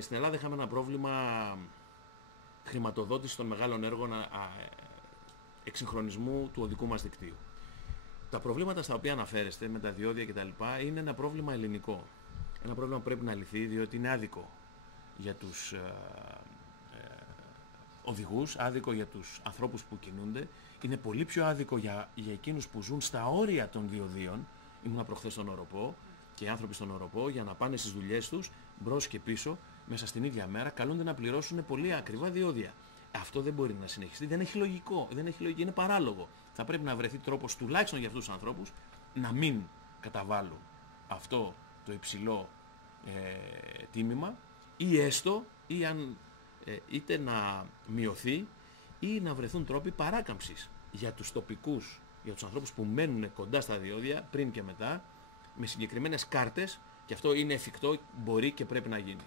Στην Ελλάδα είχαμε ένα πρόβλημα χρηματοδότηση των μεγάλων έργων εξυγχρονισμού του οδικού μας δικτύου. Τα προβλήματα στα οποία αναφέρεστε με τα διόδια κτλ. Είναι ένα πρόβλημα ελληνικό. Ένα πρόβλημα που πρέπει να λυθεί, διότι είναι άδικο για τους οδηγούς, άδικο για τους ανθρώπους που κινούνται. Είναι πολύ πιο άδικο για εκείνους που ζουν στα όρια των διοδίων. Ήμουνα προχθές στον Οροπό και οι άνθρωποι στον Οροπό για να πάνε στις δουλειές τους μπρος και πίσω μέσα στην ίδια μέρα καλούνται να πληρώσουν πολύ ακριβά διόδια. Αυτό δεν μπορεί να συνεχιστεί, δεν έχει λογικό, είναι παράλογο. Θα πρέπει να βρεθεί τρόπος τουλάχιστον για αυτούς τους ανθρώπους να μην καταβάλουν αυτό το υψηλό τίμημα ή έστω ή αν είτε να μειωθεί ή να βρεθούν τρόποι παράκαμψης για τους τοπικούς, για τους ανθρώπους που μένουν κοντά στα διόδια πριν και μετά με συγκεκριμένες κάρτες, και αυτό είναι εφικτό, μπορεί και πρέπει να γίνει.